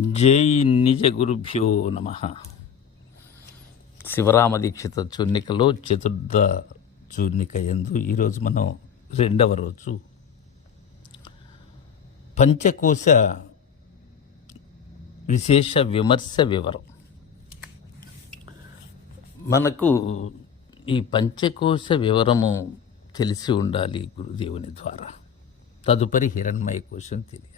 జై నిజ గురుభ్యో నమ. శివరామ దీక్షిత చూర్ణికలో చతుర్థ చూర్ణిక ఎందు ఈరోజు మనం రెండవ రోజు. పంచకోశ విశేష విమర్శ వివరం. మనకు ఈ పంచకోశ వివరము తెలిసి ఉండాలి గురుదేవుని ద్వారా. తదుపరి హిరణ్మయ కోశం తెలియాలి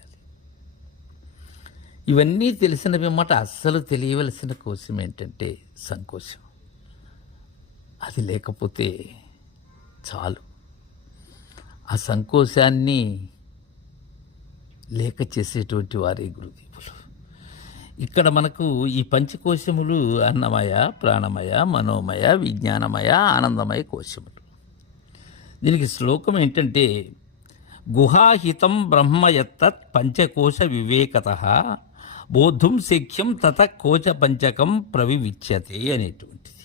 ఇవన్నీ తెలిసిన పిమ్మట అస్సలు తెలియవలసిన కోశం ఏంటంటే సంకోశం. అది లేకపోతే చాలు. ఆ సంకోచాన్ని లేక చేసేటువంటి వారే గురుదేవులు ఇక్కడ మనకు ఈ పంచకోశములు అన్నమయ ప్రాణమయ మనోమయ విజ్ఞానమయ ఆనందమయ కోశములు. దీనికి శ్లోకం ఏంటంటే గుహాహితం బ్రహ్మయత్త పంచకోశ వివేకత బోద్ధుం శక్యం తత కోచపంచకం ప్రవివిచ్యతే అనేటువంటిది.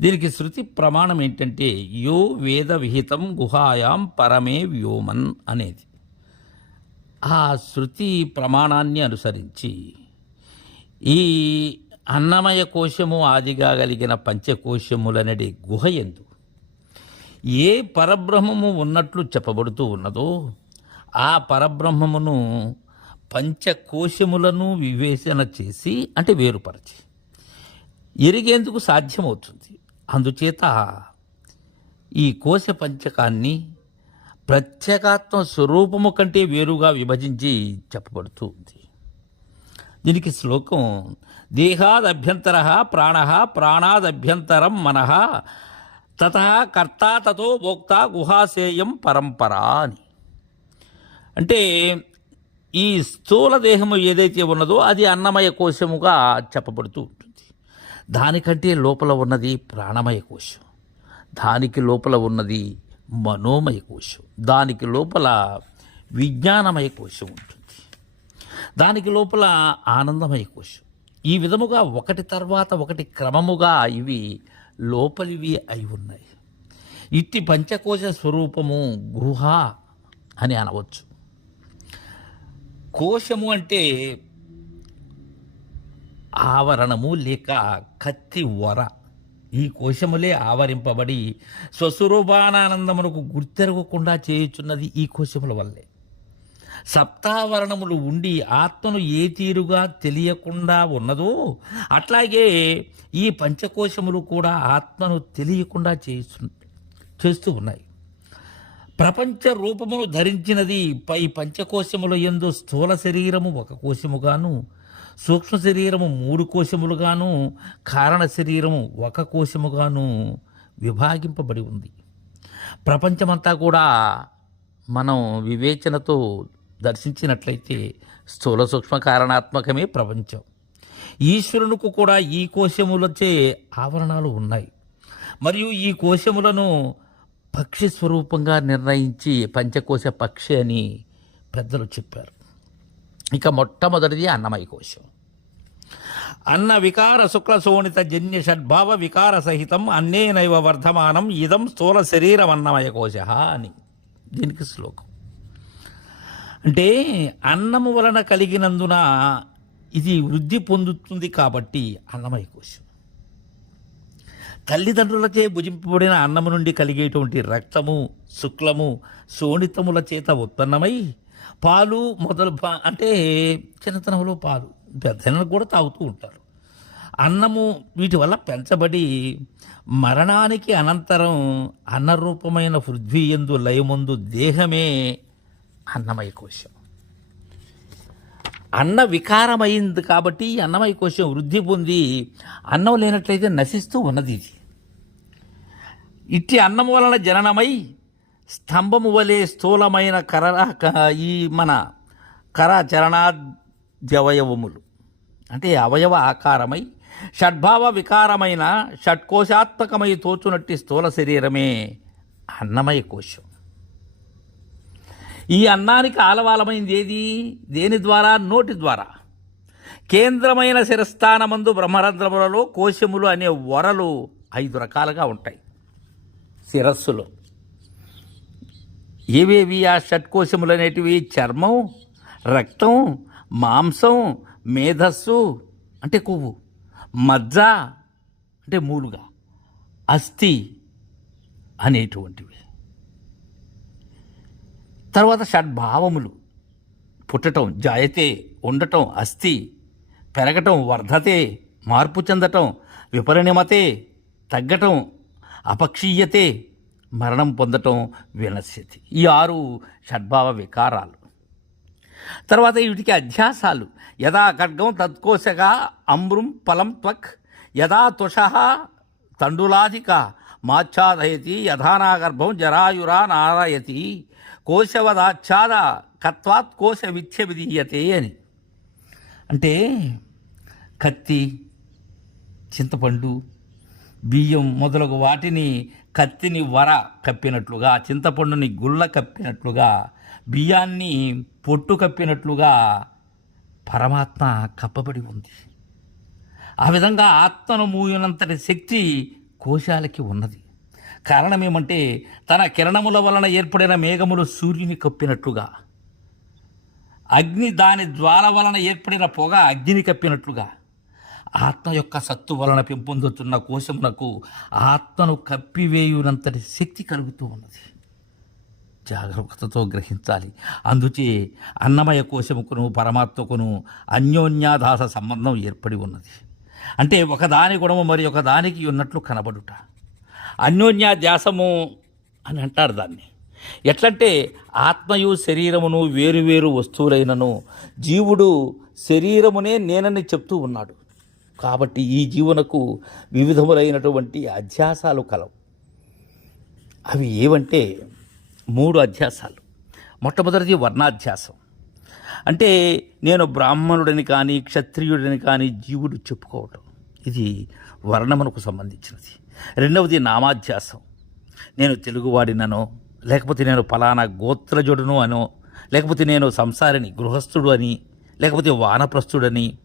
దీనికి శృతి ప్రమాణం ఏంటంటే యో వేద విహితం గుహాయాం పరమే వ్యోమన్ అనేది. ఆ శృతి ప్రమాణాన్ని అనుసరించి ఈ అన్నమయ కోశము ఆదిగా కలిగిన పంచకోశములనడి గుహ ఎందు ఏ పరబ్రహ్మము ఉన్నట్లు చెప్పబడుతూ ఉన్నదో ఆ పరబ్రహ్మమును పంచకోశములను వివేచన చేసి అంటే వేరుపరచి. ఎరిగేందుకు సాధ్యమవుతుంది. అందుచేత ఈ కోశ పంచకాన్ని ప్రత్యేకాత్మ స్వరూపము కంటే వేరుగా విభజించి చెప్పబడుతూ ఉంది. దీనికి శ్లోకం దేహాదభ్యంతర ప్రాణ ప్రాణాదభ్యంతరం మనః తత కర్త తతో భోక్త గుహాశేయం పరంపరా అని అంటే ఈ స్థూల దేహము ఏదైతే ఉన్నదో అది అన్నమయ కోశముగా చెప్పబడుతూ ఉంటుంది. దానికంటే లోపల ఉన్నది ప్రాణమయ కోశం. దానికి లోపల ఉన్నది మనోమయ కోశం. దానికి లోపల విజ్ఞానమయ కోశం ఉంటుంది. దానికి లోపల ఆనందమయ కోశం. ఈ విధముగా ఒకటి తర్వాత ఒకటి క్రమముగా ఇవి లోపలివి అయి ఉన్నాయి. ఇట్టి పంచకోశ స్వరూపము గుహ అని అనవచ్చు. కోశము అంటే ఆవరణము లేక కత్తి వర. ఈ కోశములే ఆవరింపబడి స్వస్వరూపానందమునకు గుర్తెరగకుండా చేయుచున్నది ఈ కోశముల వల్లే. సప్తావరణములు ఉండి ఆత్మను ఏ తీరుగా తెలియకుండా ఉన్నదో అట్లాగే ఈ పంచకోశములు కూడా ఆత్మను తెలియకుండా చేస్తు చేస్తూ ఉన్నాయి. ప్రపంచ రూపమును ధరించినది పై పంచకోశముల ఎందు స్థూల శరీరము ఒక కోశముగాను సూక్ష్మ శరీరము మూడు కోశములుగాను కారణ శరీరము ఒక కోశముగాను విభాగింపబడి ఉంది. ప్రపంచమంతా కూడా మనం వివేచనతో దర్శించినట్లయితే స్థూల సూక్ష్మ కారణాత్మకమే ప్రపంచం. ఈశ్వరునికి కూడా ఈ కోశములచే ఆవరణాలు ఉన్నాయి. మరియు ఈ కోశములను పక్షి స్వరూపంగా నిర్ణయించి పంచకోశ పక్షి అని పెద్దలు చెప్పారు. ఇక మొట్టమొదటిది అన్నమయ కోశం. అన్న వికార శుక్ల శోణిత జన్య షడ్భావ వికార సహితం అన్నేనైవ వర్ధమానం ఇదం స్థూల శరీరం అన్నమయ కోశ అని దీనికి శ్లోకం. అంటే అన్నము వలన కలిగినందున ఇది వృద్ధి పొందుతుంది కాబట్టి అన్నమయ కోశం. తల్లిదండ్రులచే భుజింపబడిన అన్నము నుండి కలిగేటువంటి రక్తము శుక్లము శోణితముల చేత ఉత్పన్నమై పాలు మొదలు పా- అంటే చిన్నతనంలో పాలు పెద్దలను కూడా తాగుతూ ఉంటారు. అన్నము వీటి వల్ల పెంచబడి మరణానికి అనంతరం అన్నరూపమైన పృథ్వీ ఎందు లయముందు దేహమే అన్నమయ కోశం. అన్న వికారమైంది కాబట్టి అన్నమయ కోశం వృద్ధి పొంది అన్నం లేనట్లయితే నశిస్తూ ఉన్నది ఇది. ఇట్టి అన్నం వలన జననమై స్తంభము వలె స్థూలమైన కర క- ఈ మన కరచరణాద్యవయవములు. అంటే అవయవ ఆకారమై షడ్భావ వికారమైన షట్కోశాత్మకమై తోచునట్టి స్థూల శరీరమే అన్నమయ కోశం. ఈ అన్నానికి ఆలవాలమైంది ఏది దేని ద్వారా? నోటి ద్వారా. కేంద్రమైన శిరస్థానమందు బ్రహ్మరంధ్రములలో కోశములు అనే వరలు ఐదు రకాలుగా ఉంటాయి. శిరస్సులో. ఏవేవి ఆ షట్కోశములు అనేటివి చర్మం రక్తం మాంసం మేధస్సు అంటే కొవ్వు మజ్జ అంటే మూలుగా అస్థి అనేటువంటివి. తర్వాత షడ్భావములు. పుట్టటం జాయతే ఉండటం అస్థి పెరగటం వర్ధతే మార్పు చెందటం విపరిణమతే తగ్గటం అపక్షీయతే మరణం పొందటం వినశ్యతి. ఈ ఆరు షడ్భావ వికారాలు. తర్వాత వీటికి అధ్యాసాలు. యదా ఖడ్గం తత్కోశగా అమృం ఫలం త్వక్ యదా తుష తండులాధిక మాచ్ఛాదయతి యథానాగర్భం జరాయురా నారయతి. కోశవదాచార కత్వాత్ కోశ విచ్ఛ విధీయతే అని. అంటే కత్తి చింతపండు బియ్యం మొదలగు వాటిని కత్తిని వర కప్పినట్లుగా చింతపండుని గుళ్ళ కప్పినట్లుగా బియ్యాన్ని పొట్టు కప్పినట్లుగా పరమాత్మ కప్పబడి ఉంది. ఆ విధంగా ఆత్మను మూయనంతటి శక్తి కోశాలకి ఉన్నది. కారణం ఏమంటే తన కిరణముల వలన ఏర్పడిన మేఘములు సూర్యుని కప్పినట్లుగా. అగ్ని దాని జ్వాల వలన ఏర్పడిన పొగ అగ్నిని కప్పినట్లుగా. ఆత్మ యొక్క సత్తు వలన పెంపొందుతున్న కోశమునకు ఆత్మను కప్పివేయునంతటి శక్తి కలుగుతూ ఉన్నది. జాగ్రత్తతో గ్రహించాలి. అందుచే అన్నమయ కోశముకును పరమాత్మకును అన్యోన్యాదాస సంబంధం ఏర్పడి ఉన్నది. అంటే ఒకదాని గుణము మరి ఒకదానికి ఉన్నట్లు కనబడుట. అన్యోన్యాధ్యాసము అని అంటారు దాన్ని. ఎట్లంటే ఆత్మయు శరీరమును వేరువేరు వస్తువులైనను జీవుడు శరీరమునే నేనని చెప్తూ ఉన్నాడు. కాబట్టి ఈ జీవునకు వివిధములైనటువంటి అధ్యాసాలు కలవు. అవి ఏవంటే మూడు అధ్యాసాలు. మొట్టమొదటిది వర్ణాధ్యాసం. అంటే నేను బ్రాహ్మణుడని కానీ క్షత్రియుడని కానీ జీవుడు చెప్పుకోవటం. ఇది వర్ణమునకు సంబంధించినది. రెండవది నామాధ్యాసం. నేను తెలుగువాడిననో లేకపోతే నేను ఫలానా గోత్రజుడును అనో లేకపోతే నేను సంసారిని గృహస్థుడు అని లేకపోతే వానప్రస్థుడని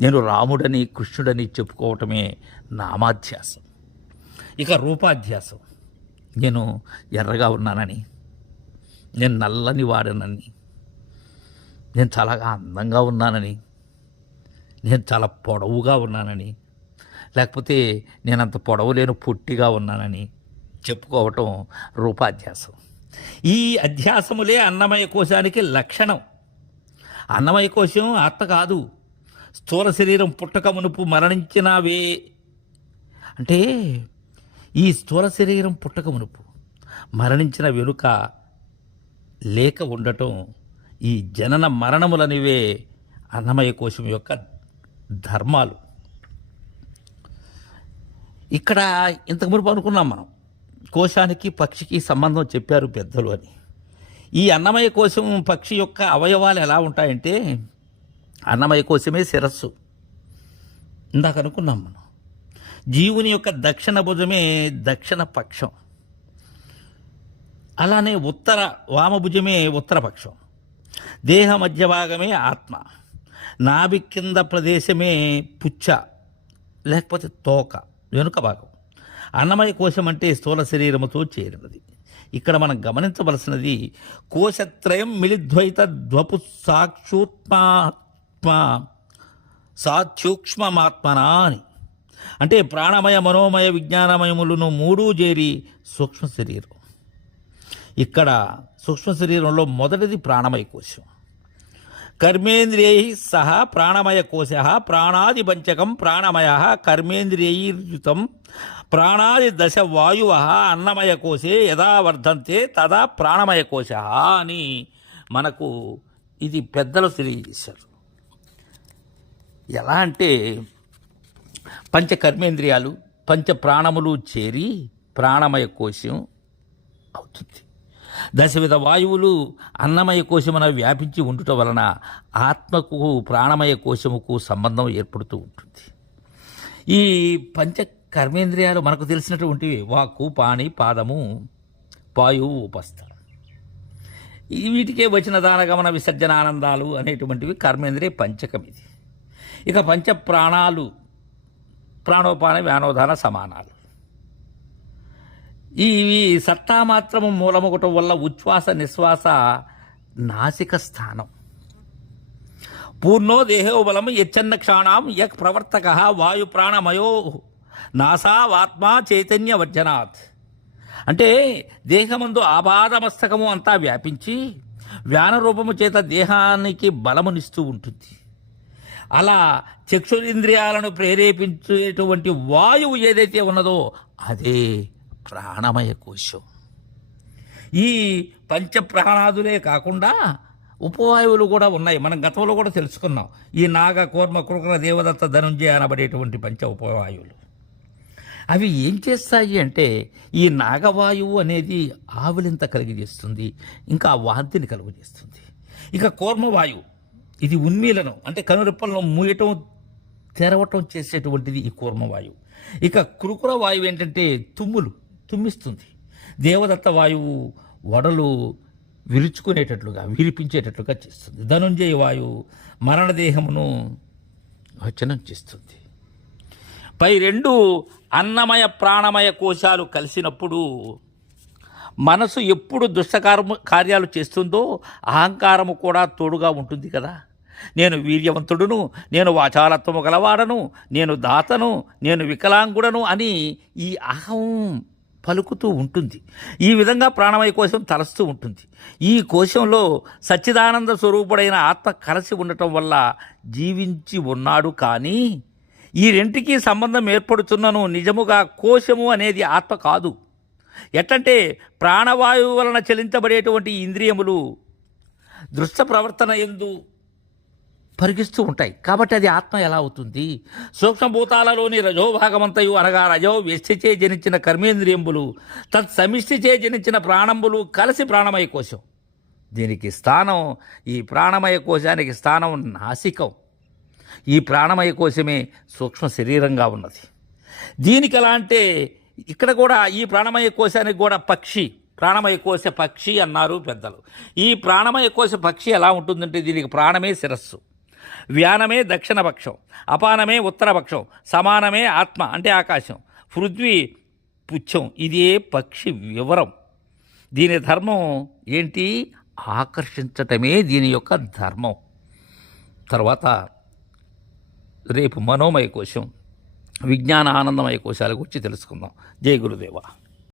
నేను రాముడని కృష్ణుడని చెప్పుకోవటమే నామాధ్యాసం. ఇక రూపాధ్యాసం. నేను ఎర్రగా ఉన్నానని నేను నల్లని వాడనని నేను చాలా అందంగా ఉన్నానని నేను చాలా పొడవుగా ఉన్నానని లేకపోతే నేను అంత పొడవు లేను పొట్టిగా ఉన్నానని చెప్పుకోవటం రూపాధ్యాసం. ఈ అధ్యాసములే అన్నమయ కోశానికి లక్షణం. అన్నమయ కోశం ఆత్మ కాదు. స్థూల శరీరం పుట్టక మునుపు మరణించినవే. అంటే ఈ స్థూల శరీరం పుట్టక మునుపు మరణించిన వెనుక లేక ఉండటం ఈ జనన మరణములనివే అన్నమయ కోశం యొక్క ధర్మాలు. ఇక్కడ ఇంతకు మునుపు అనుకున్నాం మనం. కోశానికి పక్షికి సంబంధం చెప్పారు పెద్దలు అని. ఈ అన్నమయ కోశం పక్షి యొక్క అవయవాలు ఎలా ఉంటాయంటే అన్నమయ కోశమే శిరస్సు. ఇందాక అనుకున్నాం మనం. జీవుని యొక్క దక్షిణ భుజమే దక్షిణ పక్షం. అలానే ఉత్తర వామభుజమే ఉత్తర పక్షం. దేహ మధ్య భాగమే ఆత్మ. నాభి కింద ప్రదేశమే పుచ్చ. లేకపోతే తోక. వెనుక భాగం. అన్నమయ కోశం అంటే స్థూల శరీరముతో చేరినది. ఇక్కడ మనం గమనించవలసినది కోశత్రయం మిలిద్వైత ద్వపు సాక్షూత్మాత్మ సాక్షూక్ష్మమాత్మనా అని. అంటే ప్రాణమయ మనోమయ విజ్ఞానమయములను మూడూ చేరి సూక్ష్మ శరీరం. ఇక్కడ సూక్ష్మ శరీరంలో మొదటిది ప్రాణమయ కోశం. కర్మేంద్రియై సహ ప్రాణమయ కోశ ప్రాణాది పంచకం ప్రాణమయ కర్మేంద్రియైర్యుతం ప్రాణాది దశ వాయువ అన్నమయ కోశే యథా వర్ధంతే తదా ప్రాణమయ కోశ అని మనకు ఇది పెద్దలు తెలియజేశారు. ఎలా అంటే పంచ కర్మేంద్రియాలు పంచ ప్రాణములు చేరి ప్రాణమయ కోశం అవుతుంది. దశవిధ వాయువులు అన్నమయ కోశమున వ్యాపించి ఉండుట వలన ఆత్మకు ప్రాణమయ కోశముకు సంబంధం ఏర్పడుతూ ఉంటుంది. ఈ పంచ కర్మేంద్రియాలు మనకు తెలిసినటువంటివి వాక్కు పాణి పాదము పాయువు ఉపస్థ ఈ వీటికే వచ్చిన దానగమన విసర్జన ఆనందాలు అనేటువంటివి కర్మేంద్రియ పంచకం ఇది. ఇక పంచ ప్రాణాలు ప్రాణోపాన వ్యానోదాన సమానాలు. ఈ సత్తా మాత్రము మూలమొకటం వల్ల ఉచ్ఛ్వాస నిశ్వాస నాసిక స్థానం పూర్ణో దేహో బలం యచ్చన్న క్షాణం యక్ ప్రవర్తక వాయు ప్రాణమయో నాసావాత్మా చైతన్య వర్జనాత్. అంటే దేహమందు ఆపాదమస్తకము అంతా వ్యాపించి వ్యాన రూపము చేత దేహానికి బలమునిస్తూ ఉంటుంది. అలా చక్షురింద్రియాలను ప్రేరేపించేటువంటి వాయువు ఏదైతే ఉన్నదో అదే ప్రాణమయ కోశం ఈ పంచ ప్రాణాదులే కాకుండా ఉపవాయువులు కూడా ఉన్నాయి. మనం గతంలో కూడా తెలుసుకున్నాం. ఈ నాగ కూర్మ కురుకుల దేవదత్త ధనుంజయ అనబడేటువంటి పంచ ఉపవాయువులు అవి ఏం చేస్తాయి అంటే ఈ నాగవాయువు అనేది ఆవులింత కలిగజేస్తుంది. ఇంకా వాంతిని కలుగజేస్తుంది. ఇక కూర్మవాయువు ఇది ఉన్మీలనం అంటే కనురెప్పలను మూయటం తెరవటం చేసేటువంటిది ఈ కూర్మవాయువు. ఇక కురుకుర వాయువు ఏంటంటే తుమ్ములు. తుమ్మిస్తుంది. దేవదత్త వాయువు వడలు విరుచుకునేటట్లుగా విరిపించేటట్లుగా చేస్తుంది. ధనుంజయ వాయువు మరణదేహమును వచనం చేస్తుంది. పై రెండు అన్నమయ ప్రాణమయ కోశాలు కలిసినప్పుడు మనసు ఎప్పుడు దుష్టకార్మ కార్యాలు చేస్తుందో అహంకారము కూడా తోడుగా ఉంటుంది కదా. నేను వీర్యవంతుడును నేను వాచాలత్వము గలవాడను నేను దాతను నేను వికలాంగుడను అని ఈ అహం పలుకుతూ ఉంటుంది. ఈ విధంగా ప్రాణమయ కోశం తలస్తూ ఉంటుంది. ఈ కోశంలో సచ్చిదానంద స్వరూపుడైన ఆత్మ కలిసి ఉండటం వల్ల జీవించి ఉన్నాడు కానీ ఈ రెంటికి సంబంధం ఏర్పడుతున్నను నిజముగా కోశము అనేది ఆత్మ కాదు. ఎట్టంటే ప్రాణవాయువు వలన చెలించబడేటువంటి ఇంద్రియములు దృష్ట ప్రవర్తన ఎందు పరిగిస్తూ ఉంటాయి. కాబట్టి అది ఆత్మ ఎలా అవుతుంది? సూక్ష్మభూతాలలోని రజోభాగమంతయు అనగా రజో వ్యష్టిచే జనించిన కర్మేంద్రియంబులు తత్ సమిష్టిచే జనించిన ప్రాణంబులు కలిసి ప్రాణమయ కోశం. దీనికి స్థానం ఈ ప్రాణమయ కోశానికి స్థానం నాసికం. ఈ ప్రాణమయ కోశమే సూక్ష్మ శరీరంగా ఉన్నది. దీనికి ఎలా అంటే ఇక్కడ కూడా ఈ ప్రాణమయ కోశానికి కూడా పక్షి ప్రాణమయ కోశ పక్షి అన్నారు పెద్దలు. ఈ ప్రాణమయ కోశ పక్షి ఎలా ఉంటుందంటే దీనికి ప్రాణమే శిరస్సు. వ్యానమే దక్షిణ పక్షం అపానమే ఉత్తర పక్షం సమానమే ఆత్మ అంటే ఆకాశం. పృథ్వీ పుచ్చం ఇదే పక్షి వివరం. దీని ధర్మం ఏంటి? ఆకర్షించటమే దీని యొక్క ధర్మం. తర్వాత రేపు మనోమయ కోశం విజ్ఞాన ఆనందమయ కోశాల గురించి తెలుసుకుందాం. జై గురుదేవ.